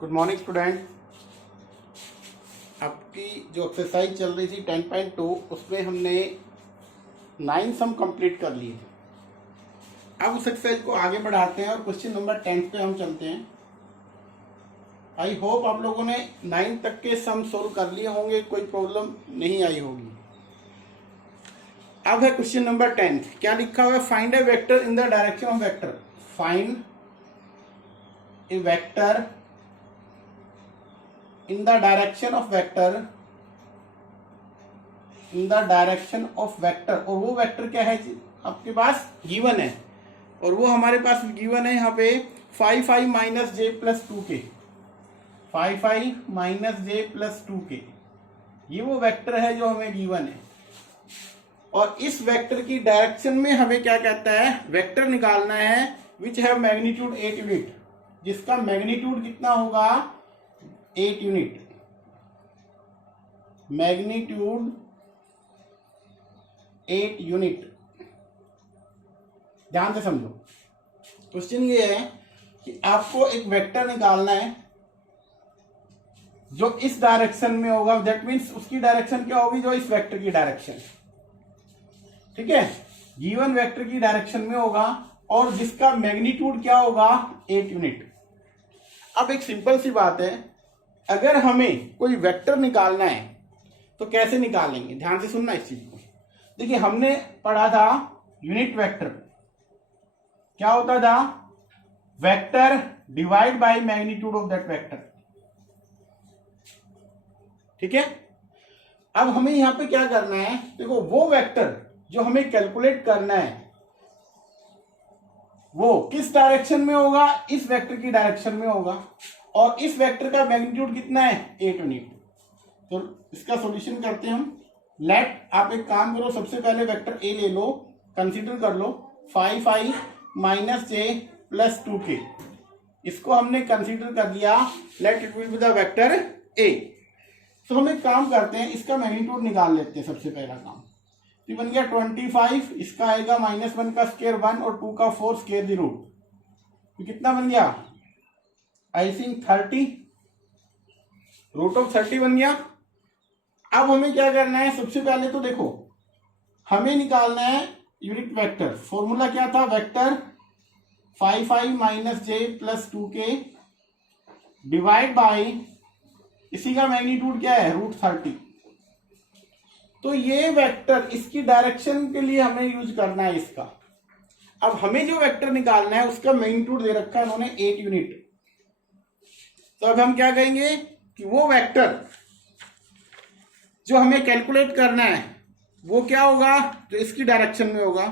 Good morning student. आपकी जो exercise चल रही थी 10.2 उसमें हमने 9 सम कंप्लीट कर लिए। अब उस एक्सरसाइज को आगे बढ़ाते हैं और क्वेश्चन नंबर 10 पे हम चलते हैं। आई होप आप लोगों ने 9 तक के सम सोल्व कर लिए होंगे, कोई प्रॉब्लम नहीं आई होगी। अब है क्वेश्चन नंबर 10। क्या लिखा हुआ है? Find A vector in the direction of vector. Find A vector in the direction of vector, in the direction of vector। और वो वेक्टर क्या है आपके पास? गिवन है, और वो हमारे पास गिवन है यहाँ पे 5i माइनस जे प्लस 2k। 5i माइनस जे प्लस 2k ये वो वेक्टर है जो हमें गिवन है। और इस वेक्टर की डायरेक्शन में हमें क्या कहता है? वेक्टर निकालना है विच हैव मैग्नीट्यूड 8 यूनिट, जिसका मैग्नीट्यूड कितना होगा? 8 यूनिट। Magnitude 8 unit. ध्यान से समझो, क्वेश्चन ये है कि आपको एक वेक्टर निकालना है जो इस डायरेक्शन में होगा। दैट मीन्स उसकी डायरेक्शन क्या होगी? जो इस वेक्टर की डायरेक्शन, ठीक है, गिवन वेक्टर की डायरेक्शन में होगा, और जिसका मैग्नीट्यूड क्या होगा? 8 यूनिट। अब एक सिंपल सी बात है, अगर हमें कोई वेक्टर निकालना है तो कैसे निकालेंगे? ध्यान से सुनना इस चीज को। देखिए, हमने पढ़ा था यूनिट वेक्टर क्या होता था? Vector divide by magnitude of that vector, ठीक है। अब हमें यहां पे क्या करना है? देखो, वो वेक्टर जो हमें कैलकुलेट करना है वो किस डायरेक्शन में होगा? इस वेक्टर की डायरेक्शन में होगा, और इस वेक्टर का मैग्नीट्यूड कितना है? 8 यूनिट। तो इसका सॉल्यूशन करते हैं हम। लेट, आप एक काम करो, सबसे पहले वेक्टर ए ले लो, कंसीडर कर लो 5i माइनस जे प्लस 2k। इसको हमने कंसीडर कर लिया, let it will be the vector A. तो हम एक काम करते हैं, इसका मैग्नीट्यूड निकाल लेते हैं। सबसे पहला काम तो बन गया 25, इसका आएगा -1 का स्क्वायर 1 और 2 का 4 स्क्वायर द रूट। तो कितना बन गया? आई थिंक 30, रूट ऑफ 30 बन गया। अब हमें क्या करना है? सबसे पहले तो देखो, हमें निकालना है यूनिट वेक्टर। फॉर्मूला क्या था? Vector 5i minus J plus 2k divide by, इसी का मैग्नीट्यूड क्या है? √30। तो ये वेक्टर इसकी डायरेक्शन के लिए हमें यूज करना है इसका। अब हमें जो वेक्टर निकालना है उसका मैग्नीट्यूड दे रखा है उन्होंने 8 यूनिट। तो अब हम क्या कहेंगे कि वो वेक्टर जो हमें कैलकुलेट करना है वो क्या होगा? जो इसकी डायरेक्शन में होगा।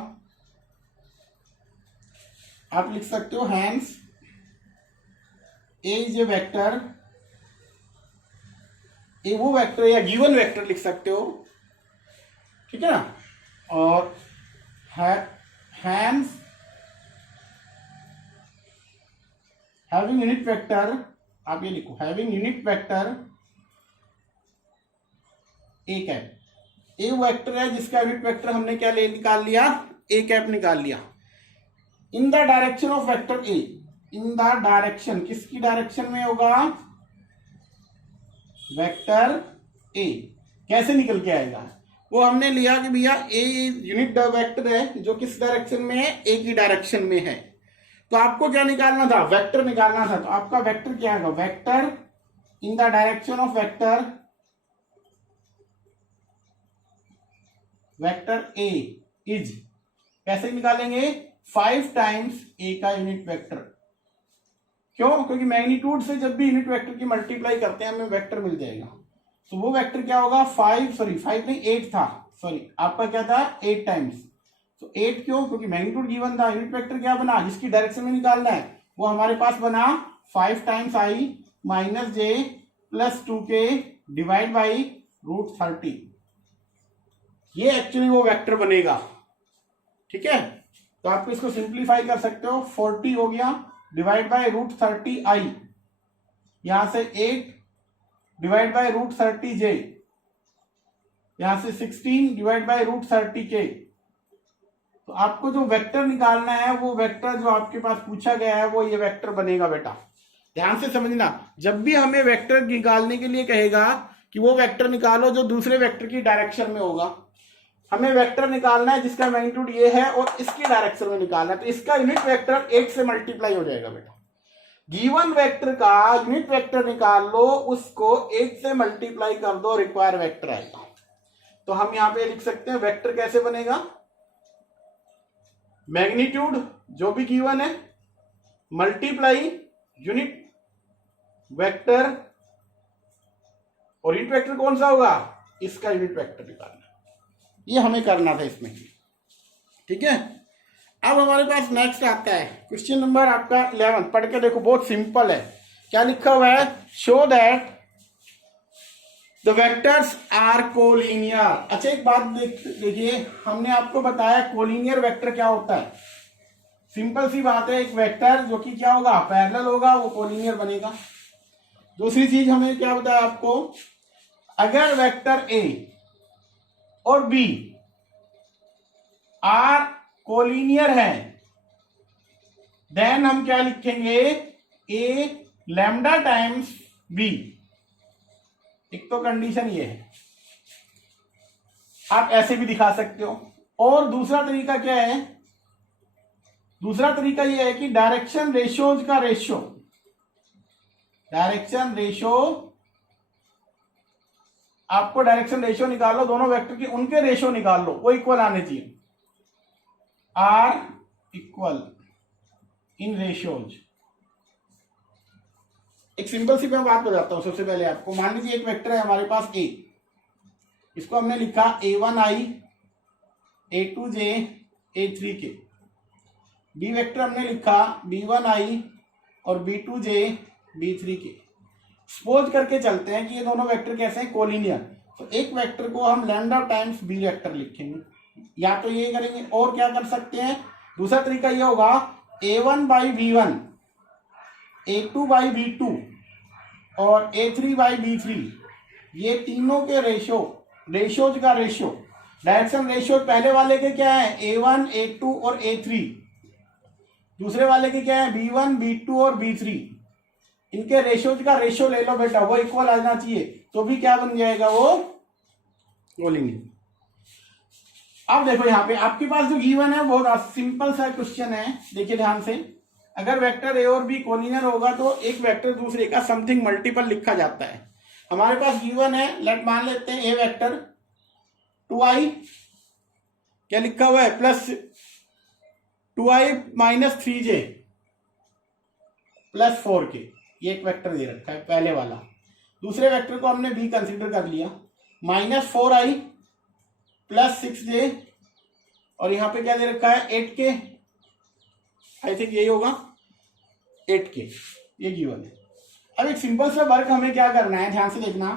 आप लिख सकते हो hence A is a vector, A वो वेक्टर या गिवन वेक्टर लिख सकते हो, ठीक है ना। और हैंस हैविंग यूनिट वेक्टर, आप ये लिखो having unit vector A cap. A vector है जिसका यूनिट वेक्टर हमने क्या निकाल लिया? ए कैप निकाल लिया। In the direction of vector A, in the direction, किसकी डायरेक्शन में होगा? Vector A. कैसे निकल के आएगा? वो हमने लिया कि भैया ए यूनिट वेक्टर है जो किस डायरेक्शन में है? ए की डायरेक्शन में है। तो आपको क्या निकालना था? वेक्टर निकालना था। तो आपका वेक्टर क्या है? Vector in the direction of vector, vector A is, कैसे निकालेंगे? 5 टाइम्स ए का यूनिट वेक्टर। क्यों? क्योंकि मैग्नीट्यूड से जब भी यूनिट वेक्टर की मल्टीप्लाई करते हैं हमें वेक्टर मिल जाएगा। तो वो वेक्टर क्या होगा? 5 नहीं 8 था, सॉरी आपका क्या था? 8 टाइम्स। तो 8 क्यों? क्योंकि मैग्नीट्यूड गिवन था। यूनिट वेक्टर क्या बना? जिसकी डायरेक्शन में निकालना है वो हमारे पास बना 5 times i minus J plus 2k divide by √30। ये एक्चुअली वो वेक्टर बनेगा, ठीक है। तो आप इसको सिंप्लीफाई कर सकते हो। 40 हो गया डिवाइड बाय √30i, यहां से 8 डिवाइड बाय √30j, यहां से 16 डिवाइड बाय √30k। तो आपको जो वेक्टर निकालना है वो वेक्टर जो आपके पास पूछा गया है वो ये वेक्टर बनेगा बेटा। ध्यान से समझना, जब भी हमें वेक्टर निकालने के लिए कहेगा कि वो वेक्टर निकालो जो दूसरे वेक्टर की डायरेक्शन में होगा, हमें वेक्टर निकालना है जिसका मैग्नीट्यूड ये है और इसकी डायरेक्शन में निकालना है, तो इसका यूनिट वेक्टर 8 से मल्टीप्लाई हो जाएगा बेटा। गिवन वेक्टर का यूनिट वेक्टर निकाल लो, उसको 8 से मल्टीप्लाई कर दो, रिक्वायर वेक्टर आएगा। तो हम यहां पे लिख सकते हैं वेक्टर कैसे बनेगा, मैग्नीट्यूड जो भी गिवन है मल्टीप्लाई यूनिट वेक्टर, और यूनिट वेक्टर कौन सा होगा, इसका यूनिट वेक्टर निकालना, ये हमें करना था इसमें। ठीक है, अब हमारे पास नेक्स्ट आता है क्वेश्चन नंबर आपका 11, पढ़ के देखो, बहुत सिंपल है। क्या लिखा हुआ है, show that the vectors are collinear. अच्छा एक बात देखिए, हमने आपको बताया कोलिनियर वेक्टर क्या होता है, सिंपल सी बात है, एक वेक्टर जो कि क्या होगा, पैरेलल होगा, वो कोलिनियर बनेगा। दूसरी चीज हमें क्या बताया आपको, अगर वेक्टर ए और बी आर कोलिनियर है, देन हम क्या लिखेंगे, ए लैम्डा टाइम्स बी। एक तो कंडीशन ये है, आप ऐसे भी दिखा सकते हो। और दूसरा तरीका क्या है, दूसरा तरीका ये है कि डायरेक्शन रेशियोज का रेशियो, डायरेक्शन रेशियो, आपको डायरेक्शन रेशियो निकाल लो दोनों वेक्टर की, उनके रेशियो निकाल लो, वो इक्वल आने चाहिए, आर इक्वल इन रेशियोज। एक सिंपल सी मैं बात बताता हूं सबसे पहले आपको। मान लीजिए एक वेक्टर है हमारे पास ए, इसको हमने लिखा a1i a2j a3k। B vector हमने लिखा b1i और b2j b3k। सपोज करके चलते हैं कि ये दोनों वेक्टर कैसे हैं, कोलिनियर। तो एक वेक्टर को हम लैम्डा टाइम्स बी वेक्टर लिखेंगे, या तो ये करेंगे, और क्या कर सकते हैं, दूसरा तरीका ये होगा a1 by b1, a2 by b2 और a3 बाई b3, ये तीनों के रेशियोज का रेशियो, डायरेक्शन रेशियो पहले वाले के क्या है, a1 a2 और a3, दूसरे वाले के क्या है, b1 b2 और b3, इनके रेशियोज का रेशियो ले लो बेटा, वो इक्वल आना चाहिए, तो भी क्या बन जाएगा, वो कोलिनियर। अब देखो यहाँ पे आपके पास जो गिवन है बहुत सिंपल सा क्वेश्चन है, देखिए ध्यान से। अगर वेक्टर ए और बी कोलिनियर होगा तो एक वेक्टर दूसरे का समथिंग मल्टीपल लिखा जाता है। हमारे पास गिवन है, लेट मान लेते हैं ए वेक्टर 2i क्या लिखा हुआ है, plus 2i minus 3j plus 4k, ये एक वेक्टर दे रखा है पहले वाला। दूसरे वेक्टर को हमने बी कंसीडर कर लिया, माइनस 4i प्लस 6j, और यहां पे क्या दे रखा है, 8k, आई थिंक यही होगा 8k, ये गिवन है। अब एक सिंपल सा वर्क हमें क्या करना है, ध्यान से देखना,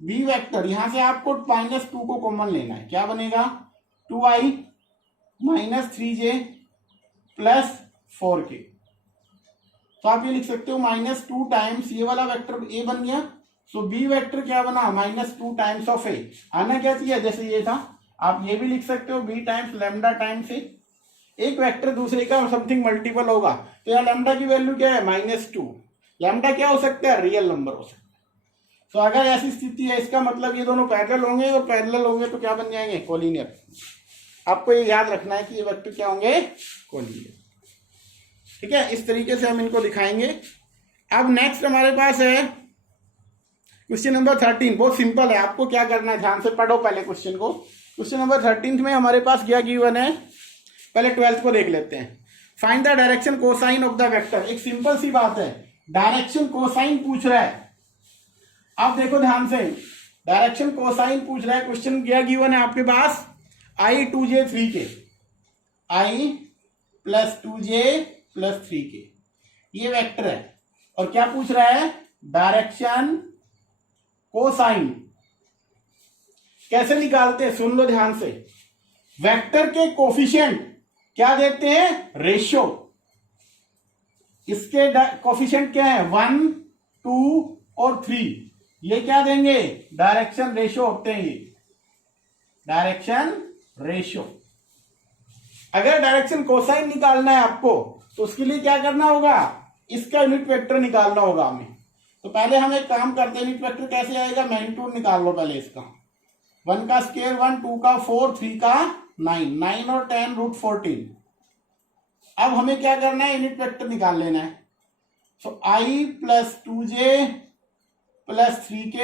बी वेक्टर यहां से आपको -2 को कॉमन लेना है, क्या बनेगा, 2i minus 3j plus 4k। तो आप ये लिख सकते हो -2 टाइम्स ये वाला वेक्टर ए बन गया, सो बी वेक्टर क्या बना, -2 टाइम्स ऑफ ए। आना क्या चाहिए, जैसे ये था, आप ये भी लिख सकते हो बी टाइम्स लैम्डा टाइम्स ए। एक वेक्टर दूसरे का समथिंग मल्टीपल होगा, तो यहाँ लैम्डा की वैल्यू क्या है, -2। लैम्डा क्या हो सकता है, रियल नंबर हो सकता है। तो अगर ऐसी स्थिति है, इसका मतलब ये दोनों पैरेलल होंगे, और पैरेलल होंगे तो क्या बन जाएंगे, कोलिनियर। आपको ये याद रखना है कि ये वेक्टर क्या होंगे, कोलिनियर। ठीक है, इस तरीके से हम इनको दिखाएंगे। अब नेक्स्ट हमारे पास है क्वेश्चन नंबर 13, बहुत सिंपल है। आपको क्या करना है, ध्यान से पढ़ो पहले क्वेश्चन को। क्वेश्चन नंबर 13 में हमारे पास क्या गिवन है, पहले 12th को देख लेते हैं। Find the direction cosine of the vector. एक सिंपल सी बात है, डायरेक्शन कोसाइन पूछ रहा है। आप देखो ध्यान से, डायरेक्शन कोसाइन पूछ रहा है, क्वेश्चन क्या गिवन है आपके पास, i 2j 3k, i plus 2j plus 3k, ये वेक्टर है। और क्या पूछ रहा है, डायरेक्शन कोसाइन। कैसे निकालते हैं, सुन लो ध्यान से। वेक्टर के कोफिशिएंट क्या देते हैं, रेशियो। इसके कोफिशिएंट क्या है, 1, 2 और 3, ये क्या देंगे, डायरेक्शन रेशियो होते हैं, ये डायरेक्शन रेशियो। अगर डायरेक्शन कोसाइन निकालना है आपको, तो उसके लिए क्या करना होगा, इसका यूनिट वेक्टर निकालना होगा हमें। तो पहले हम एक काम करते हैं, यूनिट वेक्टर कैसे आएगा, मैग्नीट्यूड निकाल लो पहले इसका। 1 का स्क्वायर 1, 2 का 4, 3 का 9, 9 और 10 √14। अब हमें क्या करना है, यूनिट वेक्टर निकाल लेना है। सो I plus 2j plus 3k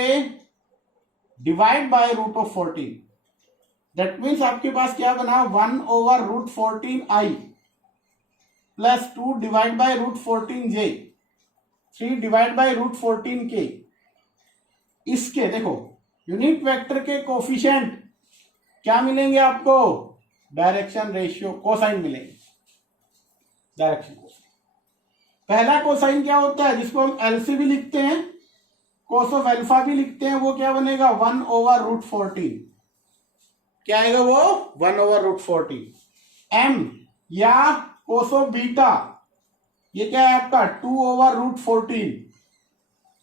divide by √14। That means आपके पास क्या बना, 1/√14i plus 2 divide by √14j, 3 divide by √14k। इसके देखो यूनिट वेक्टर के कोफिशिएंट क्या मिलेंगे आपको, डायरेक्शन रेशियो कोसाइन मिलेंगे, डायरेक्शन कोसाइन। पहला कोसाइन क्या होता है, जिसको हम एलसी भी लिखते हैं, कोस ऑफ अल्फा भी लिखते हैं, वो क्या बनेगा 1/√14। क्या आएगा वो 1/√14। m या कोस ऑफ बीटा, ये क्या है आपका 2/√14।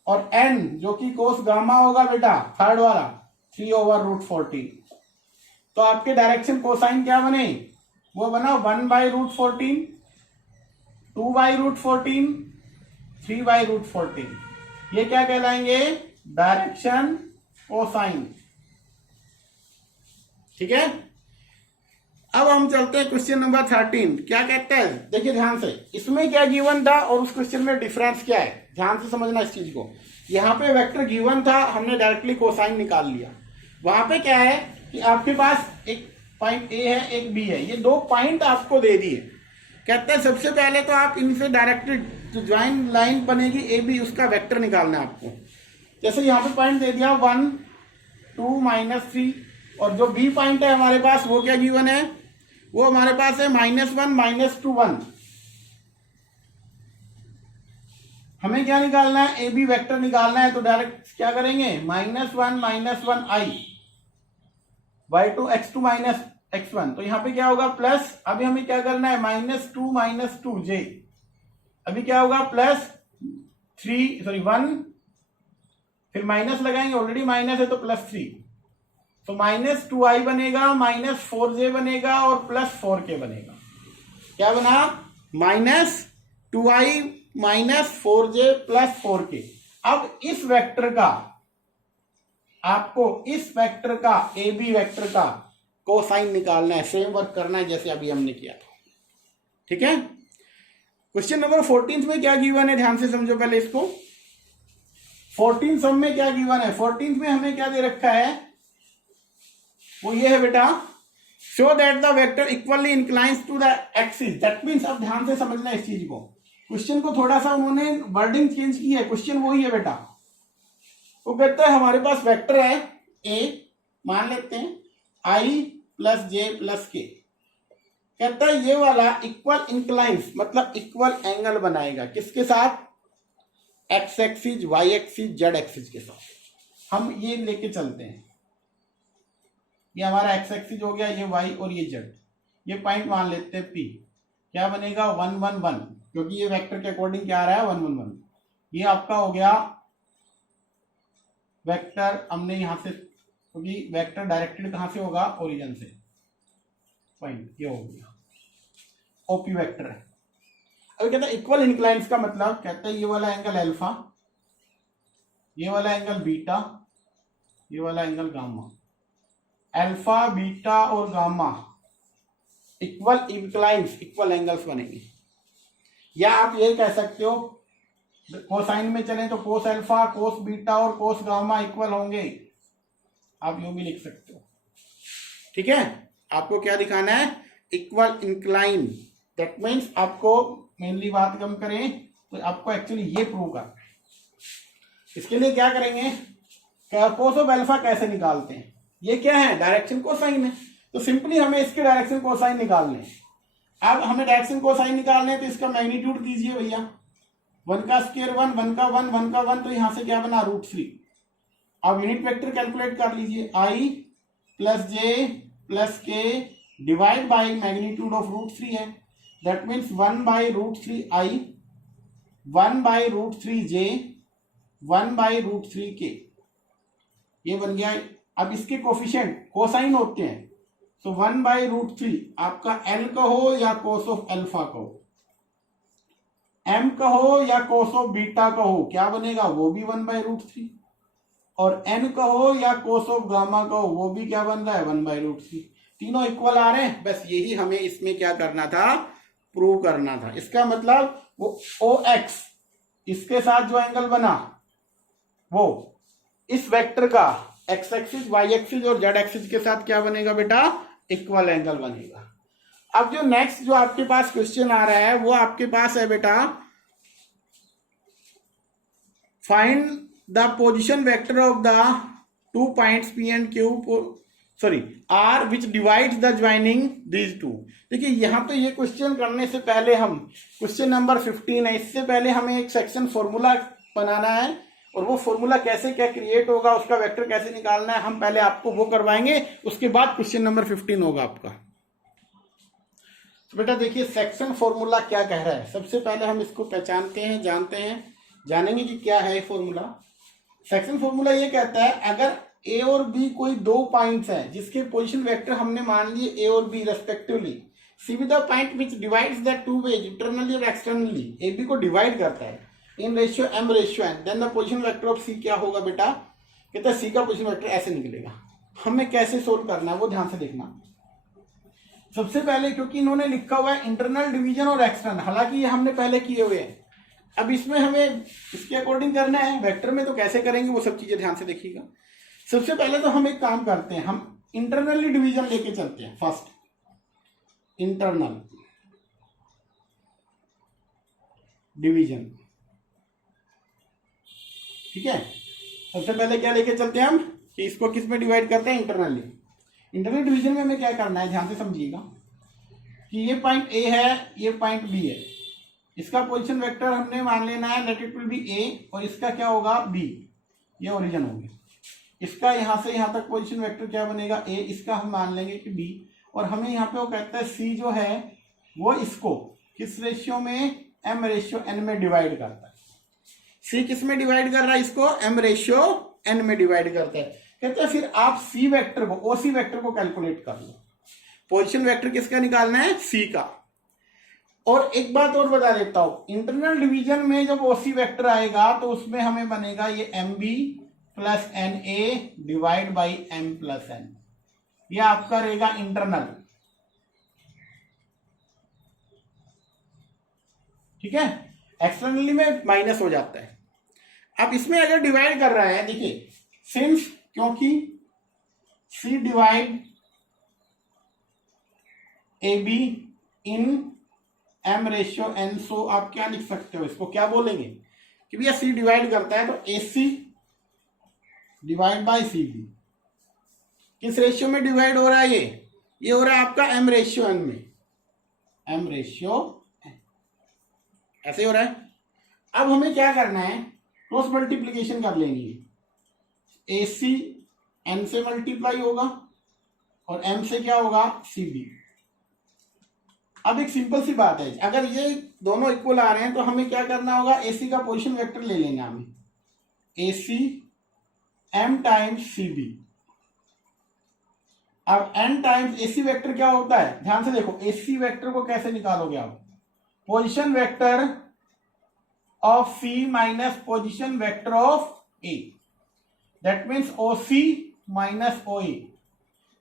और n जो कि कोस गामा होगा बेटा थर्ड वाला 3/√14। तो आपके डायरेक्शन कोसाइन क्या बने, वो बना 1/√14, 2/√14, 3/√14। ये क्या कहलाएंगे, डायरेक्शन कोसाइन। ठीक है, अब हम चलते हैं क्वेश्चन नंबर 13। क्या कहता है, देखिए ध्यान से, इसमें क्या गिवन था और उस क्वेश्चन में डिफरेंस क्या है, ध्यान से समझना इस चीज को। यहाँ पे वेक्टर गिवन था, हमने डायरेक्टली कोसाइन निकाल लिया। वहां पे क्या है कि आपके पास एक पॉइंट ए है, एक बी है, ये दो पॉइंट आपको दे दिए। कहते हैं सबसे पहले तो आप इनसे डायरेक्टली जो ज्वाइन लाइन बनेगी ए बी, उसका वेक्टर निकालना है आपको। जैसे यहाँ पे पॉइंट दे दिया 1, 2, -3, और जो बी पॉइंट है हमारे पास वो क्या गिवन है, वो हमारे पास है -1, -2, 1। हमें क्या निकालना है, ए बी वेक्टर निकालना है। तो डायरेक्ट क्या करेंगे, -1, -1i y2 x2 -x1। तो यहाँ पे क्या होगा प्लस, अभी हमें क्या करना है -2 -2j। अभी क्या होगा +1, फिर माइनस लगाएंगे, ऑलरेडी माइनस है तो +3। तो -2i बनेगा, -4j बनेगा और +4k बनेगा। क्या बना, -2i -4j +4k। अब इस वेक्टर का, आपको इस वेक्टर का, ए बी वेक्टर का कोसाइन निकालना है, सेम वर्क करना है जैसे अभी हमने किया था। ठीक है, क्वेश्चन नंबर 14 में क्या गिवन है, ध्यान से समझो पहले इसको। 14 सम में क्या गिवन है, 14 में हमें क्या दे रखा है, वो ये है बेटा, show that the vector equally inclines to the axis. That means, अब ध्यान से समझना इस चीज को। क्वेश्चन को थोड़ा सा उन्होंने वर्डिंग चेंज की है, क्वेश्चन वही है बेटा। वो कहता है हमारे पास वेक्टर है ए, मान लेते हैं i + j + k। कहता है ये वाला इक्वल इंक्लाइंस, मतलब इक्वल एंगल बनाएगा, किसके साथ, x axis, y axis, z axis के साथ। हम ये लेके चलते हैं, ये हमारा x एक्सिस हो गया, ये y और ये z। ये पॉइंट मान लेते हैं P। क्या बनेगा 1, 1, 1, क्योंकि ये वेक्टर के अकॉर्डिंग क्या आ रहा है 1, 1, 1। ये आपका हो गया वेक्टर, हमने यहां से, क्योंकि वेक्टर डायरेक्टेड कहां से होगा, ओरिजिन से, पॉइंट ये हो गया ओपी वेक्टर है। अभी कहता है इक्वल इंक्लाइंस का मतलब, कहता है ये वाला एंगल अल्फा, ये वाला एंगल बीटा, ये वाला एंगल गामा। अल्फा, बीटा और gamma equal inclines, equal angles बनेंगे। या आप ये कह सकते हो, कोसाइन में चले तो कोस अल्फा, कोस बीटा और कोस गामा इक्वल होंगे, आप यूं भी लिख सकते हो। ठीक है, आपको क्या दिखाना है, इक्वल इंक्लाइन। दैट मीन्स आपको मेनली बात कम करें तो आपको एक्चुअली ये प्रूव करना है। इसके लिए क्या करेंगे, कोस ऑफ अल्फा कैसे निकालते हैं, ये क्या है, डायरेक्शन कोसाइन है। तो सिंपली हमें इसके डायरेक्शन कोसाइन निकालने हैं। अब हमें डायरेक्शन कोसाइन निकालने हैं, तो इसका मैग्नीट्यूड कीजिए भैया, 1 का स्क्वायर 1, 1 का 1, 1 का 1, तो यहां से क्या बना √3। अब यूनिट वेक्टर कैलकुलेट कर लीजिए, i + j + k divide by magnitude of √3 है। That means 1/√3i, 1/√3j, 1/√3k। ये बन गया। अब इसके कोफिशिएंट कोसाइन होते हैं, तो 1/√3 आपका L का हो या कोस ऑफ अल्फा का हो, m कहो या कोस ऑफ बीटा कहो, क्या बनेगा, वो भी 1/√3, और n कहो या कोस ऑफ गामा कहो, वो भी क्या बन रहा है, 1/√3। तीनों इक्वल आ रहे हैं। बस यही हमें इसमें क्या करना था, प्रूव करना था। इसका मतलब वो OX इसके साथ जो एंगल बना वो इस वेक्टर का x एक्सिस, y एक्सिस और z एक्सिस के साथ क्या बनेगा बेटा, इक्वल एंगल बनेगा। अब जो नेक्स्ट जो आपके पास क्वेश्चन आ रहा है वो आपके पास है बेटा, find the position vector of the 2 points P and Q, sorry R which divides the joining these two. देखिए यहाँ पे ये क्वेश्चन करने से पहले हम, क्वेश्चन नंबर 15 है, इससे पहले हमें एक सेक्शन फॉर्मूला बनाना है, और वो फॉर्मूला कैसे क्या क्रिएट होगा, उसका वेक्टर कैसे निकालना है, हम पहले आपको वो करवाएंगे, उसके बाद क्वेश्चन नंबर 15 होगा आपका। तो बेटा देखिए सेक्शन फॉर्मूला क्या कह रहा है, सबसे पहले हम इसको पहचानते हैं, जानते हैं, जानेंगे कि क्या है फॉर्मूला। सेक्शन फॉर्मूला ये कहता है अगर ए और बी कोई 2 पॉइंट्स हैं जिसके पोजीशन वेक्टर हमने मान लिए ए और B respectively, C be the point which divides the two ways internally और एक्सटर्नली, ए बी को डिवाइड करता है in ratio m ratio n, then the position vector of C क्या होगा बेटा, कहता है सी का पोजीशन वेक्टर ऐसे निकलेगा। हमें कैसे सोल्व करना है वो ध्यान से देखना। सबसे पहले क्योंकि इन्होंने लिखा हुआ है इंटरनल डिवीजन और एक्सटर्नल, हालांकि ये हमने पहले किए हुए हैं, अब इसमें हमें इसके अकॉर्डिंग करना है। वेक्टर में तो कैसे करेंगे वो सब चीजें ध्यान से देखिएगा। सबसे पहले तो हम एक काम करते हैं, हम इंटरनली डिवीजन लेके चलते हैं। फर्स्ट इंटरनल डिवीजन, ठीक है। सबसे पहले क्या लेके चलते हैं हम कि इसको किस में डिवाइड करते हैं, इंटरनली। इंटरनल डिवीजन में हमें क्या करना है, ध्यान से समझिएगा कि ये पॉइंट ए है, ये पॉइंट बी है, इसका पोजीशन वेक्टर हमने मान लेना है लेट इट विल बी ए, और इसका क्या होगा बी, ये ओरिजिन होगी। इसका यहां से यहां तक पोजीशन वेक्टर क्या बनेगा ए, इसका हम मान लेंगे कि बी, और हमें यहाँ पे वो कहता है सी जो है वो इसको किस रेशियो में, m रेशियो n में डिवाइड करता है। सी किस में डिवाइड कर रहा है, इसको m रेशियो n में डिवाइड करता है। कहते हैं फिर आप सी वेक्टर को, ओसी वेक्टर को कैलकुलेट कर लो। पोजीशन वेक्टर किसका निकालना है, सी का। और एक बात और बता देता हूं, इंटरनल डिवीजन में जब ओसी वेक्टर आएगा तो उसमें हमें बनेगा ये mb plus na divide by m plus n, ये आपका रहेगा इंटरनल, ठीक है। एक्सटर्नली में माइनस हो जाता है। अब इसमें अगर डिवाइड कर रहा है, देखिए सिंस क्योंकि C divide A B in m ratio n, so आप क्या लिख सकते हो, इसको क्या बोलेंगे कि भैया सी डिवाइड करता है तो ए सी डिवाइड बाई सी बी। किस रेशियो में डिवाइड हो रहा है, ये हो रहा है आपका m रेशियो n में, m रेशियो ऐसे हो रहा है। अब हमें क्या करना है, क्रॉस मल्टीप्लीकेशन कर लेंगे, ए सी एन से मल्टीप्लाई होगा और m से क्या होगा, सी बी। अब एक सिंपल सी बात है, अगर ये दोनों इक्वल आ रहे हैं तो हमें क्या करना होगा, ए सी का पोजीशन वेक्टर ले लेना हमें, A C M times C B. अब n times A C vector क्या होता है, ध्यान से देखो, ए सी वेक्टर को कैसे निकालोगे आप, position vector of C minus position vector of A, that means O C minus O A.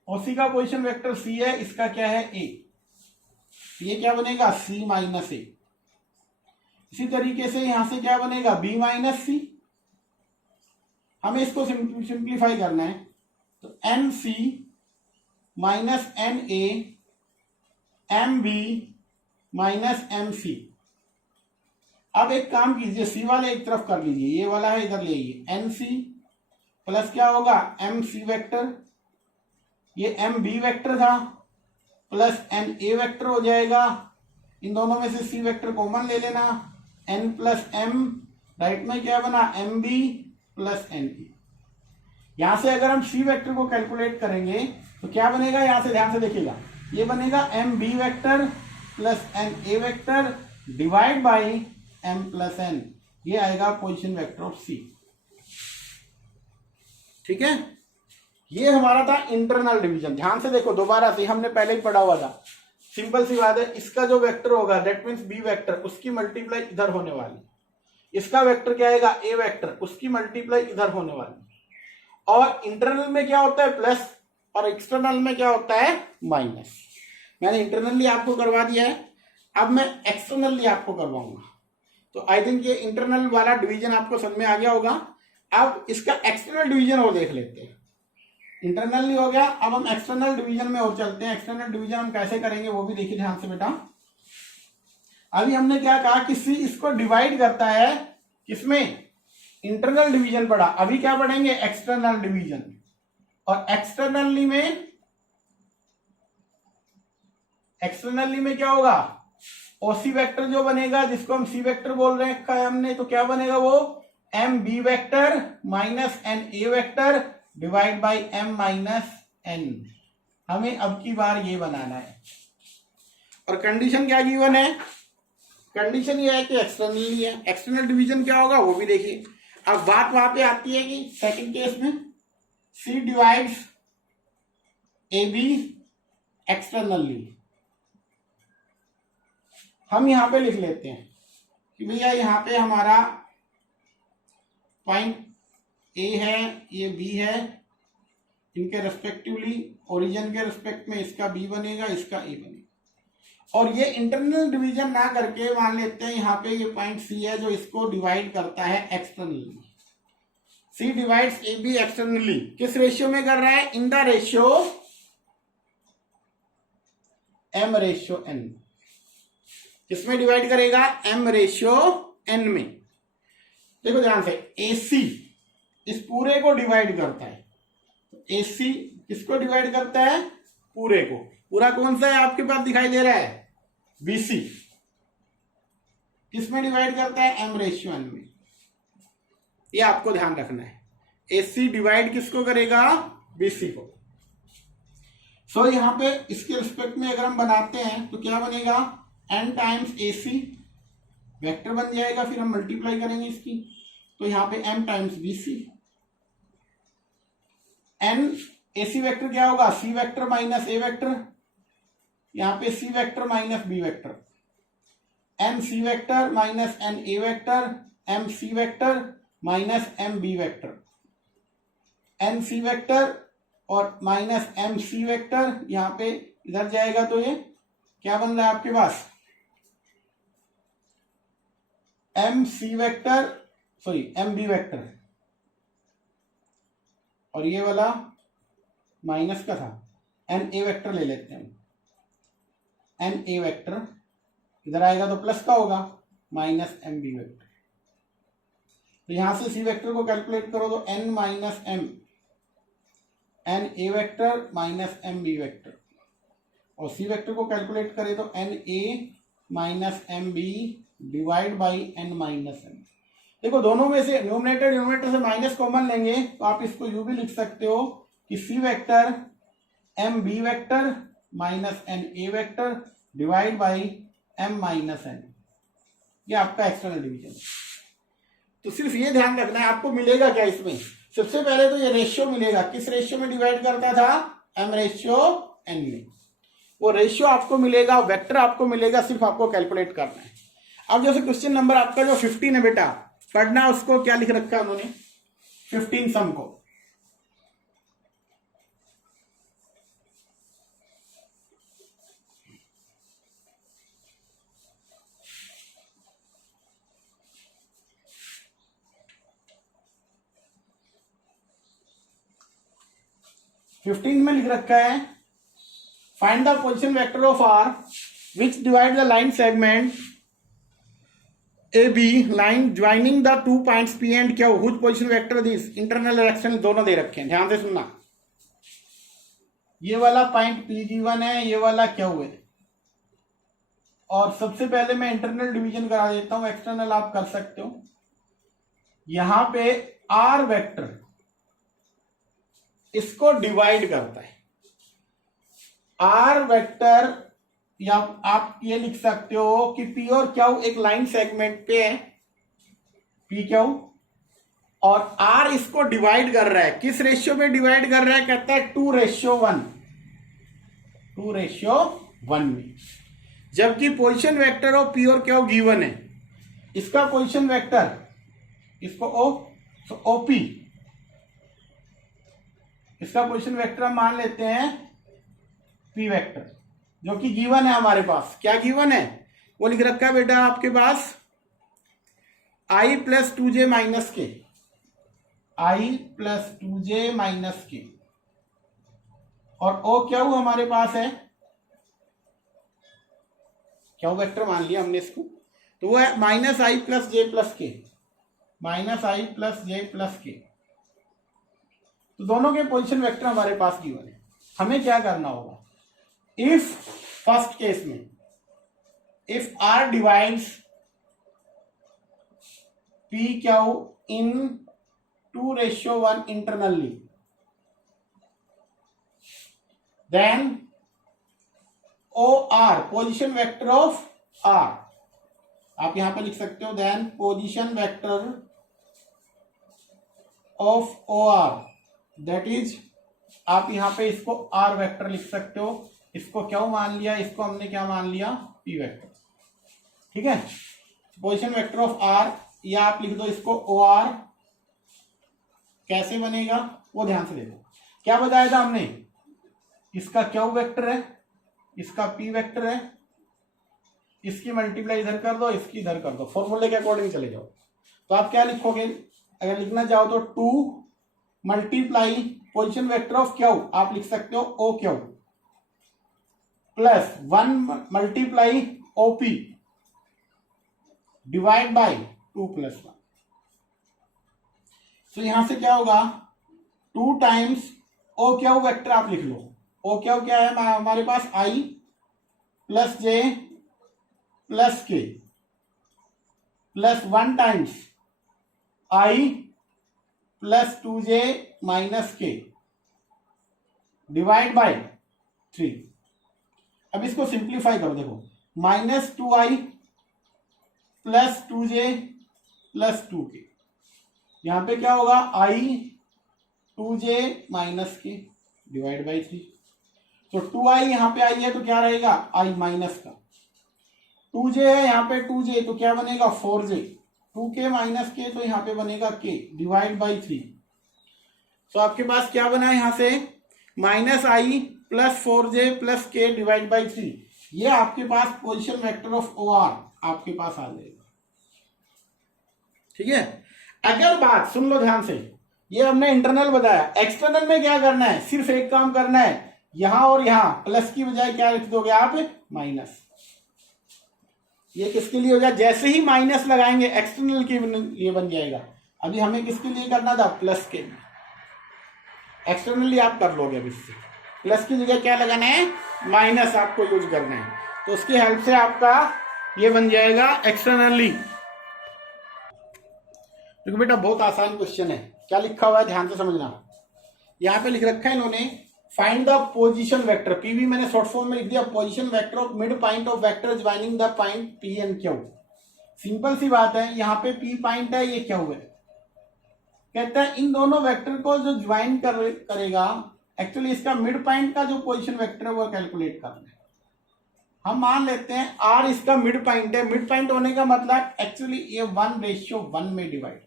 O C का पोजीशन वेक्टर सी है, इसका क्या है ए, ये क्या बनेगा सी माइनस ए। इसी तरीके से यहां से क्या बनेगा बी माइनस सी। हमें इसको सिंप्लीफाई करना है तो N C minus N A M B minus M C. अब एक काम कीजिए, सी वाले एक तरफ कर लीजिए, ये वाला है इधर ले आइए, एन सी प्लस क्या होगा एम सी वेक्टर, ये एम बी वेक्टर था, प्लस एन ए वेक्टर हो जाएगा। इन दोनों में से सी वेक्टर कॉमन ले लेना, एन प्लस एम, राइट में क्या बना M B plus N A. यहां से अगर हम सी वेक्टर को कैलकुलेट करेंगे तो क्या बनेगा, यहां से ध्यान से देखिएगा, ये बनेगा M B vector plus N A vector divide by M plus N, ये आएगा पोजीशन वेक्टर ऑफ सी, ठीक है। ये हमारा था इंटरनल डिवीजन। ध्यान से देखो दोबारा से, हमने पहले ही पढ़ा हुआ था, सिंपल सी बात है, इसका जो वेक्टर होगा दैट मीन्स बी वेक्टर, उसकी मल्टीप्लाई इधर होने वाली, इसका वेक्टर क्या आएगा ए वेक्टर, उसकी मल्टीप्लाई इधर होने वाली। और इंटरनल में क्या होता है प्लस और एक्सटर्नल में क्या होता है माइनस। मैंने इंटरनली आपको करवा दिया है, अब मैं एक्सटर्नली आपको करवाऊंगा। तो आई थिंक ये इंटरनल वाला डिवीजन आपको समझ में आ गया होगा। अब इसका एक्सटर्नल डिवीजन और देख लेते हैं। इंटरनली हो गया, अब हम एक्सटर्नल डिवीजन में और चलते हैं। एक्सटर्नल डिवीजन हम कैसे करेंगे वो भी देखिए ध्यान से बेटा। अभी हमने क्या कहा कि सी इसको डिवाइड करता है किसमें, इंटरनल डिवीजन पढ़ा, अभी क्या पढ़ेंगे एक्सटर्नल डिवीजन। और एक्सटर्नली में क्या होगा, ओसी वेक्टर जो बनेगा जिसको हम सी वेक्टर बोल रहे हैं हमने, तो क्या बनेगा वो M B vector minus N A vector divide by M minus N. हमें अब की बार ये बनाना है। और कंडीशन क्या गिवन है, कंडीशन ये है कि एक्सटर्नली है। एक्सटर्नल डिवीजन क्या होगा वो भी देखिए। अब बात वहां पे आती है कि सेकंड केस में सी डिवाइड्स ए बी एक्सटर्नली। हम यहां पे लिख लेते हैं कि भैया यहां पे हमारा पॉइंट ए है, ये बी है, इनके रेस्पेक्टिवली ओरिजिन के रेस्पेक्ट में इसका बी बनेगा, इसका ए बनेगा। और ये इंटरनल डिवीजन ना करके मान लेते हैं यहाँ पे ये पॉइंट सी है जो इसको डिवाइड करता है externally. C divides A B externally, किस रेशियो में कर रहा है, in the ratio M ratio N. किसमें डिवाइड करेगा, एम रेशियो एन में। देखो ध्यान से, एसी इस पूरे को डिवाइड करता है। एसी किसको डिवाइड करता है, पूरे को। पूरा कौन सा है आपके पास दिखाई दे रहा है, बीसी। किसमें डिवाइड करता है, एम रेशियो एन में। ये आपको ध्यान रखना है, एसी डिवाइड किसको करेगा, बीसी को। सो यहां पे इसके रिस्पेक्ट में अगर हम बनाते हैं तो क्या बनेगा, एन टाइम्स एसी वेक्टर बन जाएगा, फिर हम मल्टीप्लाई करेंगे इसकी, तो यहां पे M times BC. N AC vector क्या होगा, C vector minus A vector, यहां पे C vector minus B vector, M C vector minus N A vector, M C vector minus M B vector, N C vector और minus M C vector, यहां पे इधर जाएगा तो ये क्या बन रहा है आपके पास, M C vector, sorry M B vector, और ये वाला माइनस का था, एन ए वेक्टर ले लेते हैं। एन ए वेक्टर इधर आएगा तो प्लस का होगा, माइनस एम बी वेक्टर। तो यहां से सी वेक्टर को कैलकुलेट करो तो N minus M, N A vector minus M B vector, और सी वेक्टर को कैलकुलेट करें तो N A minus M B divide by N minus M. देखो दोनों में से न्यूमरेटर डिनोमिनेटर से माइनस कॉमन लेंगे तो आप इसको यू भी लिख सकते हो कि C vector M B vector minus N A vector divide by M minus N. ये आपका एक्सटर्नल डिवीजन। तो सिर्फ ये ध्यान रखना है, आपको मिलेगा क्या इसमें, सबसे पहले तो ये रेशियो मिलेगा, किस रेशियो में डिवाइड करता था, एम रेशियो एन में। वो रेशियो आपको मिलेगा, वेक्टर आपको मिलेगा, सिर्फ आपको कैलकुलेट करना है। अब जैसे क्वेश्चन नंबर आपका जो 15 है बेटा, पढ़ना उसको क्या लिख रखा है उन्होंने, 15 सम को। फिफ्टीन में लिख रखा है, find the position vector of R which divide the line segment A B line joining the 2 points P and Q, whose position vector this, internal और एक्सटर्नल दोनों दे रखे हैं, ध्यान से सुनना। ये वाला पॉइंट PG1 है, ये वाला क्यू है। और सबसे पहले मैं इंटरनल डिवीजन करा देता हूं, एक्सटर्नल आप कर सकते हो। यहां पे आर वेक्टर इसको डिवाइड करता है, आर वेक्टर, या आप ये लिख सकते हो कि पी और क्यू एक लाइन सेगमेंट पे है, पी क्यू, और आर इसको डिवाइड कर रहा है, किस रेशियो में डिवाइड कर रहा है, कहता है 2:1, 2:1। 1 में, जबकि पोजीशन वेक्टर ऑफ पी और क्यू गिवन है। इसका पोजीशन वेक्टर, इसको ओ, तो ओपी, इसका पोजीशन वेक्टर हम मान लेते हैं पी वेक्टर, जो कि गिवन है हमारे पास। क्या गिवन है? वो लिख रखा है बेटा आपके पास i प्लस 2j माइनस के, i प्लस 2j माइनस के, और ओ क्या हुआ हमारे पास है, क्या वेक्टर मान लिया हमने इसको, तो वो है माइनस आई प्लस जे प्लस के, माइनस आई प्लस जे प्लस के। तो दोनों के पोजीशन वेक्टर हमारे पास गिवन है। हमें क्या करना होगा, इफ फर्स्ट केस में if R divides P Q in 2:1 internally, then OR position vector of R, आप यहां पे लिख सकते हो then position vector of OR, that is आप यहां पे इसको R वेक्टर लिख सकते हो। इसको क्या मान लिया, इसको हमने क्या मान लिया, P वेक्टर। ठीक है, पोजीशन वेक्टर ऑफ R, या आप लिख दो इसको OR। कैसे बनेगा वो ध्यान से देखो। क्या बताया था हमने, इसका क्यू वेक्टर है, इसका पी वेक्टर है, इसकी मल्टीप्लाई इधर कर दो, इसकी इधर कर दो, फॉर्मूले के अकॉर्डिंग चले जाओ। तो आप क्या लिखोगे, अगर लिखना चाहो तो 2 multiply position vector of Q, आप लिख सकते हो O Q, plus 1 multiply OP divide by 2 + 1। तो यहां से क्या होगा, 2 टाइम्स ओ क्यू वेक्टर आप लिख लो। ओ क्यू क्या है हमारे पास, आई प्लस जे प्लस के plus 1 times I plus 2j minus के डिवाइड बाय 3। अब इसको सिंप्लीफाई करो, देखो minus 2i plus 2j plus 2k, यहां पे क्या होगा, i 2j माइनस के डिवाइड बाई 3। तो 2i यहां पे आई है तो क्या रहेगा, i माइनस का, 2j है यहाँ पे 2j तो क्या बनेगा 4j, 2k माइनस के तो यहाँ पे बनेगा k डिवाइड बाई 3। तो आपके पास क्या बना है यहां से, माइनस आई प्लस 4j प्लस के डिवाइड बाई 3। ये आपके पास पोजीशन वेक्टर ऑफ OR आपके पास आ जाएगा। ठीक है, अगर बात सुन लो ध्यान से, ये हमने इंटरनल बताया, एक्सटर्नल में क्या करना है, सिर्फ एक काम करना है, यहां और यहां प्लस की बजाय क्या लिख दोगे आप, माइनस। ये किसके लिए हो जाए, जैसे ही माइनस लगाएंगे एक्सटर्नल के लिए बन जाएगा। अभी हमें किसके लिए करना था, प्लस के लिए। एक्सटर्नली आप कर लोगे, अब इससे प्लस की जगह क्या लगाना है, माइनस आपको यूज करना है, तो उसकी हेल्प से आपका ये बन जाएगा एक्सटर्नली। देखो बेटा बहुत आसान क्वेश्चन है, क्या लिखा हुआ है ध्यान से समझना। यहां पे लिख रखा है इन्होंने, find the position vector, PV मैंने शॉर्ट फॉर्म में लिख दिया, position vector of mid point of vector joining the point P and Q. Simple सी बात है, यहाँ पे पी पॉइंट है, ये क्यू है। कहता है इन दोनों वेक्टर को जो ज्वाइन करेगा, एक्चुअली इसका मिड पॉइंट का जो पोजीशन वेक्टर है वो कैलकुलेट करना है। हम मान लेते हैं आर इसका मिड पॉइंट है। मिड पॉइंट होने का मतलब एक्चुअली ये 1:1 में डिवाइड,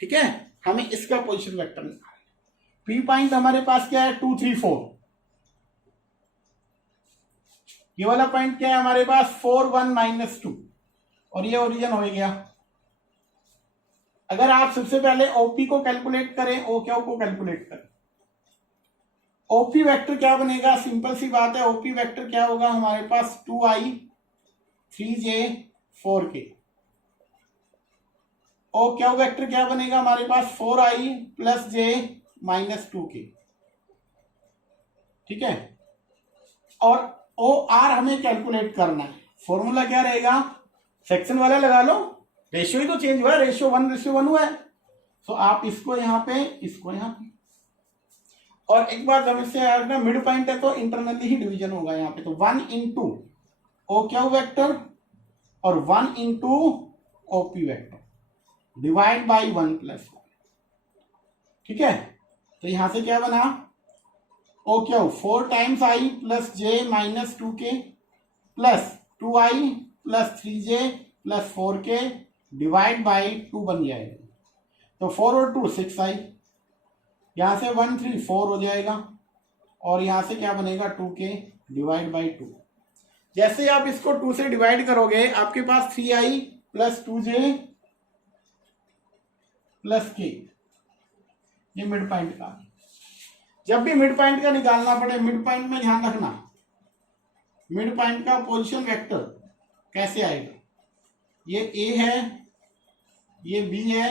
ठीक है। हमें इसका पोजीशन वेक्टर निकालना है। पी पॉइंट हमारे पास क्या है, 2 3 4। ये वाला पॉइंट क्या है हमारे पास, 4 1 -2, और ये ओरिजिन हो गया। अगर आप सबसे पहले ओपी को कैलकुलेट करें, ओ क्यू को कैलकुलेट करें, ओपी वेक्टर क्या बनेगा, सिंपल सी बात है, ओपी वेक्टर क्या होगा हमारे पास, 2i 3j 4k। O Q vector क्या बनेगा हमारे पास, 4i + j - 2k, ठीक है। और ओ आर हमें कैलकुलेट करना है। फॉर्मूला क्या रहेगा, सेक्शन वाला लगा लो, रेशियो ही तो चेंज हुआ है, रेशियो 1:1 हुआ है। तो आप इसको यहां पे, इसको यहां पे, और एक बार जब इससे आएगा मिड पॉइंट है तो इंटरनली ही डिवीजन होगा यहाँ पे। तो 1 × ओ क्यू वेक्टर और 1 × ओपी वेक्टर डिवाइड बाई 1 + 1, ठीक है। तो यहां से क्या बना, ओ क्या हो 4 times I plus J minus 2k plus 2i plus 3j plus 4k divide by 2 बन जाएगा। तो 4 और 2 6i, यहां से 1 3 4 हो जाएगा और यहां से क्या बनेगा 2k डिवाइड बाई 2। जैसे आप इसको 2 से डिवाइड करोगे आपके पास 3i plus 2j plus k, ये मिड पॉइंट का। जब भी मिड पॉइंट का निकालना पड़े मिड पॉइंट में ध्यान रखना मिड पॉइंट का पोजीशन वेक्टर कैसे आएगा। ये a है, ये b है,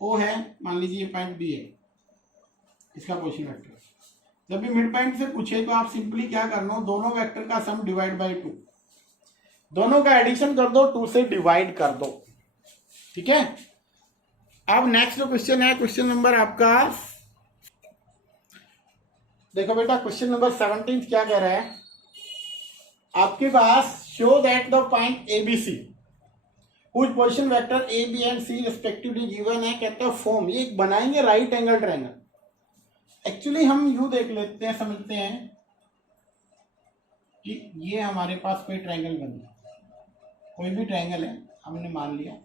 o है, मान लीजिए ये पॉइंट b है, इसका पोजीशन वेक्टर। जब भी मिड पॉइंट से पूछे तो आप सिंपली क्या करना, दोनों वेक्टर का सम डिवाइड बाई 2, दोनों का एडिशन कर दो, 2 से डिवाइड कर दो। ठीक है। अब नेक्स्ट जो क्वेश्चन है, क्वेश्चन नंबर आपका देखो बेटा, क्वेश्चन नंबर 17 क्या कह रहा है आपके पास, show that the point ABC whose position vector A, B and C respectively given है, कहते हैं फॉर्म, ये बनाएंगे राइट एंगल ट्रायंगल। एक्चुअली हम यू देख लेते हैं, समझते हैं कि ये हमारे पास कोई ट्रायंगल बन गया, कोई भी ट्रायंगल है, हमने मान लिया,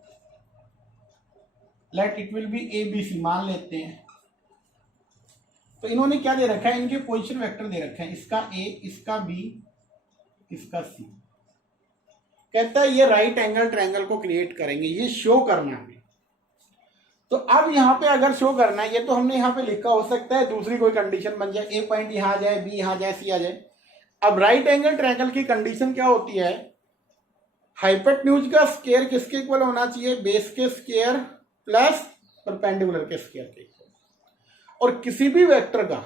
let it will be ABC मान लेते हैं। तो इन्होंने क्या दे रखा है, इनके पोजीशन वेक्टर दे रखे हैं, इसका A, इसका B, इसका C। कहता है ये राइट एंगल ट्रायंगल को क्रिएट करेंगे, ये शो करना है। तो अब यहाँ पे अगर शो करना है, ये तो हमने यहाँ पे लिखा, हो सकता है दूसरी कोई कंडीशन बन जाए, ए पॉइंट यहाँ आ जाए, बी यहाँ आ जाए, सी आ जाए। अब राइट एंगल ट्रायंगल की कंडीशन क्या होती है, हाइपोटेन्यूज का स्क्वायर किसके इक्वल होना चाहिए, बेस के स्क्वायर प्लस परपेंडिकुलर के स्क्वायर के इक्वल। और किसी भी वेक्टर का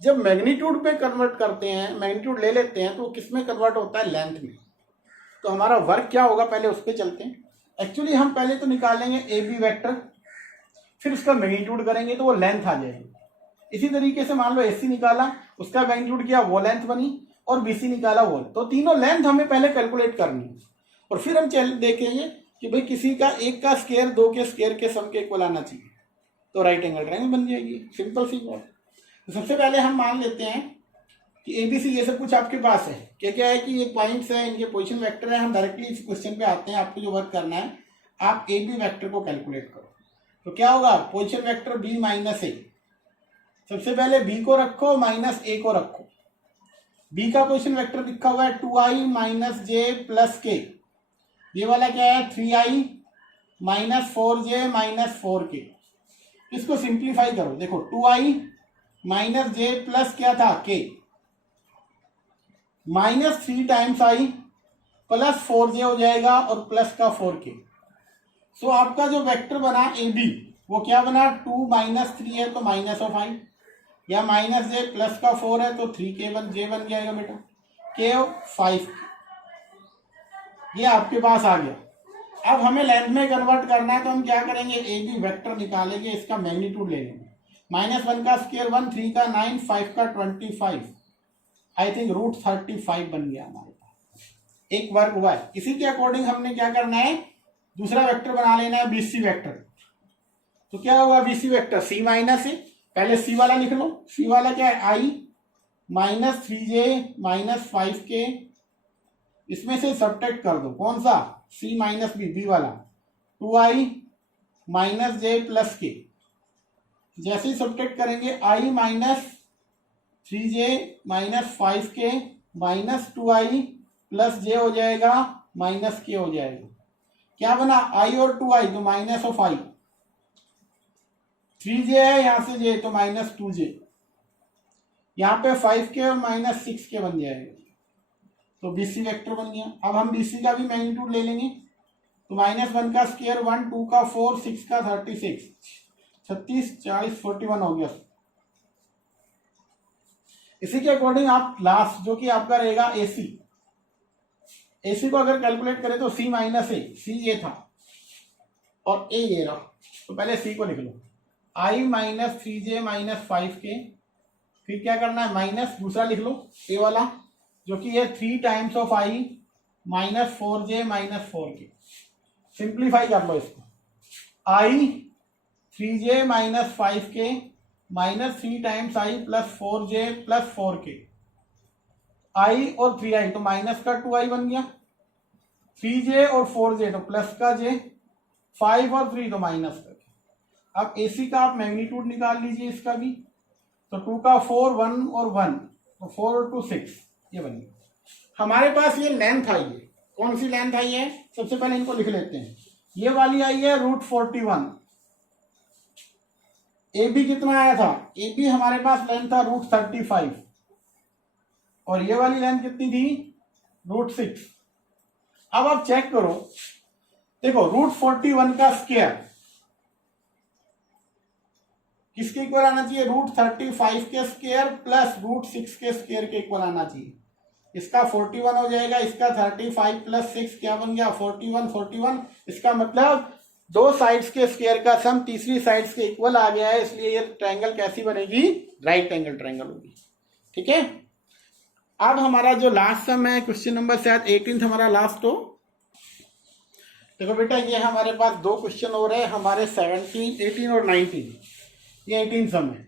जब मैग्नीट्यूड पे कन्वर्ट करते हैं, मैग्नीट्यूड ले लेते हैं, तो किस में कन्वर्ट होता है, लेंथ में। तो हमारा वर्क क्या होगा, पहले उस पर चलते हैं। एक्चुअली हम पहले तो निकालेंगे ए बी वेक्टर, फिर उसका मैग्नीट्यूड करेंगे तो वो लेंथ आ जाएगी। इसी तरीके से मान लो AC निकाला, उसका मैग्नीट्यूड किया, वो लेंथ बनी, और BC निकाला वो, तो तीनों लेंथ हमें पहले कैलकुलेट करनी है। और फिर हम देखेंगे कि भाई किसी का एक का स्क्वायर दो के स्क्वायर के सम के इक्वल आना चाहिए, तो राइट एंगल ट्रायंगल बन जाएगी। सिंपल सी बात। तो सबसे पहले हम मान लेते हैं कि ABC ये सब कुछ आपके पास है, क्या क्या है कि ये पॉइंट्स है, इनके पोजीशन वेक्टर है। हम डायरेक्टली इस क्वेश्चन पे आते हैं। आपको जो वर्क करना है, आप AB वेक्टर को कैलकुलेट करो। तो क्या होगा, position vector B minus A, सबसे पहले B को रखो, माइनस A को रखो। B का पोजीशन वेक्टर लिखा हुआ है 2i minus j plus k, ये वाला क्या है 3i minus 4j minus 4k। इसको सिंप्लीफाई करो, देखो 2i माइनस j प्लस क्या था k, minus 3 times i plus 4j हो जाएगा और प्लस का 4k। सो आपका जो वेक्टर बना AB वो क्या बना, 2 माइनस 3 है तो माइनस ऑफ i, या माइनस j प्लस का 4 है तो 3k j बन जाएगा बेटा, k 5। ये आपके पास आ गया। अब हमें लेंथ में कन्वर्ट करना है, तो हम क्या करेंगे, AB वेक्टर निकालेंगे, इसका मैग्नीट्यूड ले लेंगे। -1 का स्क्वायर 1, 3 का 9, 5 का 25, आई थिंक √35 बन गया हमारे पास, एक वर्ग हुआ है। इसी के अकॉर्डिंग हमने क्या करना है, दूसरा वेक्टर बना लेना है BC वेक्टर। तो क्या हुआ BC वेक्टर, C माइनस है, पहले C वाला लिख लो। C वाला क्या है, i minus 3j minus 5k, इसमें से सब्ट्रैक्ट कर दो, कौन सा, C माइनस B वाला, 2i minus j plus k। जैसे ही सब्ट्रैक्ट करेंगे, i minus 3j minus 5k minus 2i plus j हो जाएगा, माइनस k हो जाएगा। क्या बना, i और 2i तो माइनस ऑफ i, 3j है यहां से j तो माइनस 2j, यहाँ पे 5k और माइनस 6k बन जाएगा, तो BC वेक्टर बन गया। अब हम BC का भी मैग्नीट्यूड ले लेंगे, तो -1 का स्क्वायर 1, 2 का 4, 6 का 36, 36, 40, 41 हो गया। इसी के अकॉर्डिंग आप लास्ट जो कि आपका रहेगा AC को अगर कैलकुलेट करें तो C माइनस A, C ये था और A ये रहा, तो पहले C को लिख लो, i minus 3j minus 5k, फिर क्या करना है, माइनस दूसरा लिख लो A वाला, जो कि ये 3 times of i minus 4j minus 4k। Simplify कर लो इसको, i 3j minus 5k -3 times I plus 4j plus 4k, आई और 3i तो माइनस का 2i बन गया, 3j और 4j तो प्लस का j, 5 और 3 तो माइनस का। अब AC का आप मैग्नीट्यूड निकाल लीजिए इसका भी, तो 2 का 4, 1 और 1 तो 4 और 2 6, ये बन गया। हमारे पास ये लेंथ आई है, कौन सी लेंथ आई है, सबसे पहले इनको लिख लेते हैं। ये वाली आई है √41। AB कितना आया था, AB हमारे पास लेंथ था √35 और ये वाली लेंथ कितनी थी, √6। अब आप चेक करो, देखो √41 का स्क्वायर किसके इक्वल आना चाहिए, √35 के स्क्वायर प्लस √6 के स्क्वायर के इक्वल आना चाहिए। इसका 41 हो जाएगा, इसका 35 प्लस 6 क्या बन गया, 41। इसका मतलब दो साइड्स के स्क्वायर का सम तीसरी साइड्स के इक्वल आ गया है, इसलिए ये ट्रायंगल कैसी बनेगी, राइट एंगल ट्रायंगल होगी। ठीक है, अब हमारा जो लास्ट सम है क्वेश्चन नंबर शायद 18 हमारा लास्ट हो। देखो बेटा, ये हमारे पास दो क्वेश्चन हो रहे हैं हमारे 17, 18 और 19। ये 18 सम है,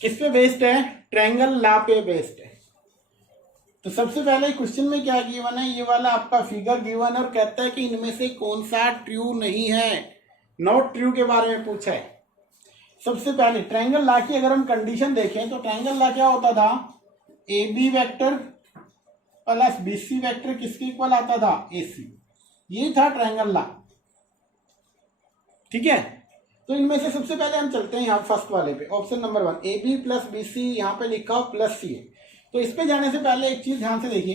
किस पे बेस्ड है, ट्रायंगल लॉ पे बेस्ड है। तो सबसे पहले क्वेश्चन में क्या गिवन है, ये वाला आपका फिगर गिवन है और कहता है कि इनमें से कौन सा ट्रू नहीं है, नॉट ट्रू के बारे में पूछा है। सबसे पहले ट्रायंगल लॉ की अगर हम कंडीशन देखें तो ट्रायंगल लॉ क्या होता था, AB vector plus BC vector किसके इक्वल आता था, AC। ये था ट्रायंगल लॉ। ठीक है, तो इनमें से सबसे पहले हम चलते हैं यहाँ फर्स्ट वाले पे, option number 1 AB plus BC, यहाँ पे लिखा हो प्लस C है। तो इस पे जाने से पहले एक चीज ध्यान से देखिए,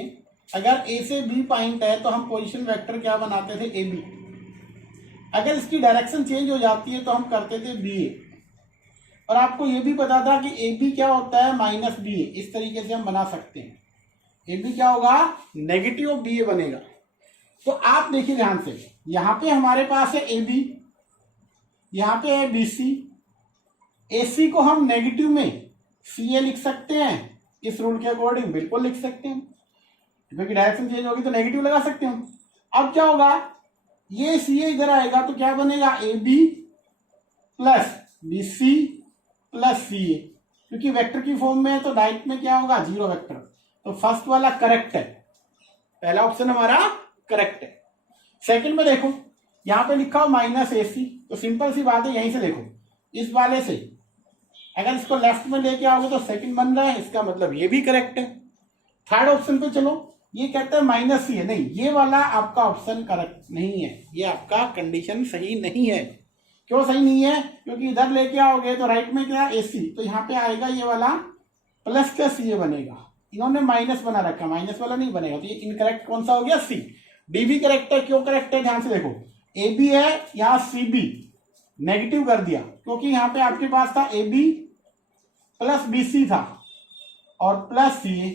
अगर A से B पॉइंट है तो हम पोजीशन वेक्टर क्या बनाते थे, AB। अगर इसकी डायरेक्शन चेंज हो जाती है तो हम करते थे BA। और आपको ये भी पता था कि AB क्या होता है, -BA। इस तरीके से हम बना सकते हैं, AB क्या होगा, नेगेटिव BA बनेगा। तो आप देखिए ध्यान से, यहाँ पे हमारे पास है AB, यहाँ पे है BC, AC को हम नेगेटिव में CA लिख सकते हैं, इस रूल के अकॉर्डिंग बिल्कुल लिख सकते हैं, क्योंकि डायरेक्शन चेंज होगी तो नेगेटिव लगा सकते हैं। अब क्या होगा, ये CA इधर आएगा तो क्या बनेगा, AB plus BC plus CA, क्योंकि वेक्टर की फॉर्म में है तो राइट में क्या होगा, 0 वेक्टर। तो फर्स्ट वाला करेक्ट है, पहला ऑप्शन हमारा करेक्ट है। सेकंड में देखो, यहाँ पे लिखा हो -AC, तो सिंपल सी बात है, यहीं से देखो, इस वाले से अगर इसको लेफ्ट में लेके आओगे तो सेकंड बन रहा है, इसका मतलब ये भी करेक्ट है। थर्ड ऑप्शन पे चलो, ये कहता है -C है, नहीं, ये वाला आपका ऑप्शन करेक्ट नहीं है, ये आपका कंडीशन सही नहीं है। क्यों सही नहीं है, क्योंकि इधर लेके आओगे तो राइट में क्या, AC, तो यहाँ पे आएगा ये वाला प्लस का CA बनेगा। इन्होंने माइनस बना रखा, माइनस वाला नहीं बनेगा, तो ये इनकरेक्ट कौन सा हो गया, C। D भी करेक्ट है, क्यों करेक्ट है, ध्यान से देखो, AB है, यहाँ CB नेगेटिव कर दिया, क्योंकि यहाँ पे आपके पास था AB प्लस BC था और प्लस CA,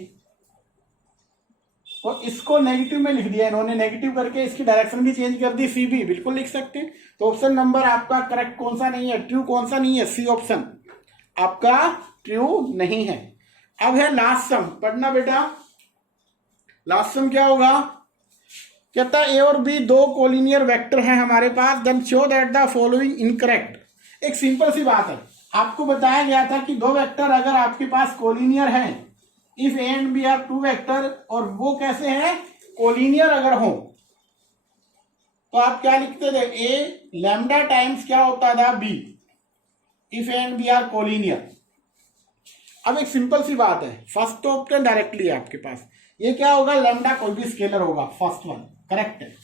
तो इसको नेगेटिव में लिख दिया इन्होंने, नेगेटिव करके इसकी डायरेक्शन भी चेंज कर दी, CB बिल्कुल लिख सकते हैं। तो ऑप्शन नंबर आपका करेक्ट कौन सा नहीं है, ट्रू कौन सा नहीं है, C ऑप्शन आपका ट्रू नहीं है। अब है लास्ट सम, पढ़ना बेटा। लास्ट सम क्या होगा, कहता है A और B दो कोलिनियर वेक्टर हैं हमारे पास, then show that the following incorrect. एक सिंपल सी बात है, आपको बताया गया था कि दो वेक्टर अगर आपके पास कोलिनियर हैं, if A and B are two vector, और वो कैसे हैं, कोलिनियर अगर हो, तो आप क्या लिखते थे, A लैम्डा टाइम्स क्या होता था, B, if A and B are collinear. अब एक सिंपल सी बात है, फर्स्ट ऑप्शन डायरेक्टली है आपके पास, ये क्या होगा, लैम्डा कोई भी स्केलर होगा, फर्स्ट वन करेक्ट है।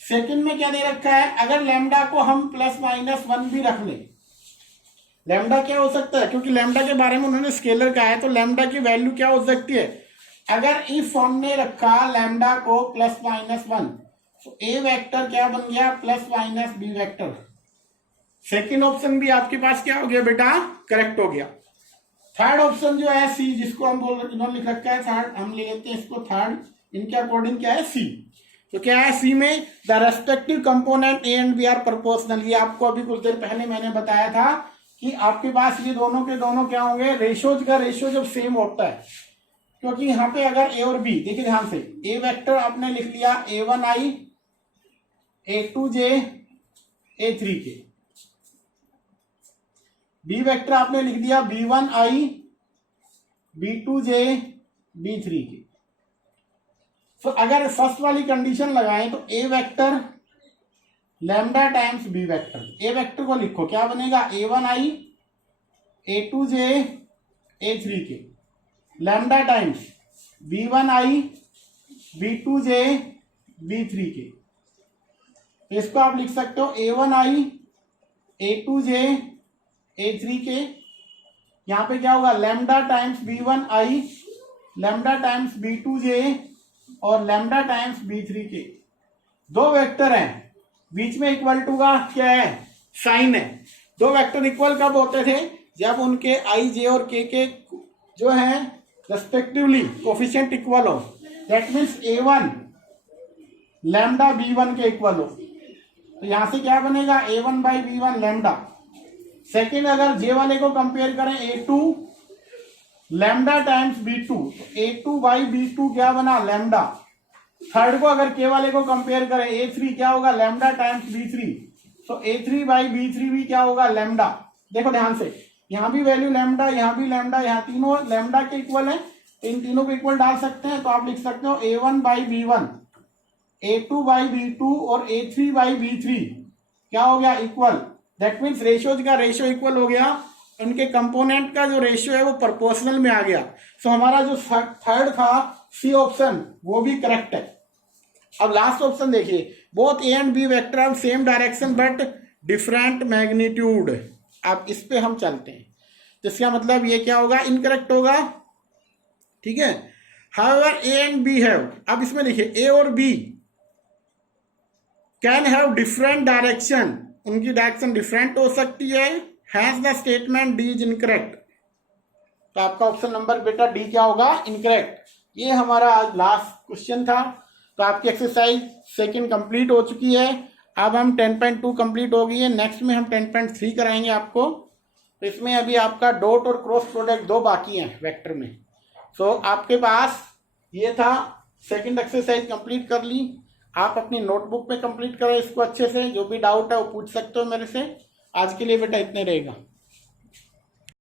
सेकंड में क्या दे रखा है, अगर लैम्डा को हम +-1 भी रख लें, लैम्डा क्या हो सकता है, क्योंकि लैम्डा के बारे में उन्होंने स्केलर कहा है, तो लैम्डा की वैल्यू क्या हो सकती है, अगर इफ हमने रखा लैम्डा को +-1, तो A वेक्टर क्या बन गया, +-B वेक्टर। सेकंड ऑप्शन भी आपके पास क्या हो गया बेटा, करेक्ट हो गया। थर्ड ऑप्शन जो है C, जिसको हम बोल रहे, इन्होंने लिख रखा है थर्ड, हम ले लेते हैं इसको थर्ड, इनके अकॉर्डिंग क्या है, C। तो क्या है C में, the respective component A and B are proportional. ये आपको अभी कुछ देर पहले मैंने बताया था कि आपके पास ये दोनों के दोनों क्या होंगे, रेशोज का रेशो जब सेम होता है, क्योंकि यहाँ पे अगर A और B, देखिए ध्यान से, A वेक्टर आपने लिख लिया A1i A2j A3k, B vector आपने लिख दिया b1i b2j b3 के। तो अगर फर्स्ट वाली कंडीशन लगाएं तो A vector lambda times B vector, A vector को लिखो क्या बनेगा a1i a2j a3 के lambda times b1i b2j b3 के। इसको आप लिख सकते हो a1i a2j a3 के। यहां पे क्या होगा lambda times b1i lambda times b2j और लैम्डा टाइम्स b3 के। दो वेक्टर हैं, बीच में इक्वल टू का क्या है साइन है। दो वेक्टर इक्वल कब होते थे जब उनके आई जे और के जो है रेस्पेक्टिवली कोफिशिएंट इक्वल हो। That means a1 lambda b1 के इक्वल हो। तो यहां से क्या बनेगा a1 by b1 lambda. Second अगर जे वाले को कंपेयर करें a2 लैम्डा टाइम्स b2 तो a2 बाई b2 क्या बना लैम्डा। थर्ड को अगर के वाले को कंपेयर करें a3 क्या होगा लैम्डा टाइम्स b3 तो a3 बाई b3 भी क्या होगा लैम्डा। देखो ध्यान से यहां भी वैल्यू लैम्डा, यहां भी लैम्डा, यहां तीनों लैम्डा के इक्वल है। इन तीनों को इक्वल डाल सकते हैं तो आप लिख सकते हो a1 by b1 a2 by b2 और a3 बाई b3 क्या हो गया इक्वल। दैट मीन्स रेशियोज का रेशियो इक्वल हो गया, उनके कंपोनेंट का जो रेशियो है वो प्रोपोर्शनल में आ गया। सो हमारा जो थर्ड था सी ऑप्शन वो भी करेक्ट है। अब लास्ट ऑप्शन देखिए both A and B vector are same direction but different magnitude. अब इस पे हम चलते हैं तो इसका मतलब ये क्या होगा इनकरेक्ट होगा, ठीक है। However A and B have, अब इसमें देखिए ए और B can have different direction, उनकी डायरेक्शन डिफरेंट हो सकती है। Has the statement D is incorrect. तो आपका ऑप्शन नंबर बेटा डी क्या होगा इनकरेक्ट। ये हमारा आज लास्ट क्वेश्चन था। तो आपकी एक्सरसाइज सेकंड कंप्लीट हो चुकी है। अब हम 10.2 कंप्लीट हो गई है। नेक्स्ट में हम 10.3 कराएंगे आपको। तो इसमें अभी आपका डॉट और क्रॉस प्रोडक्ट दो बाकी हैं वेक्टर में। सो आपके पास ये था, सेकंड एक्सरसाइज कंप्लीट कर ली। आप अपनी नोटबुक में कंप्लीट करें इसको अच्छे से। जो भी डाउट है वो पूछ सकते हो मेरे से। आज के लिए बेटा इतने रहेगा।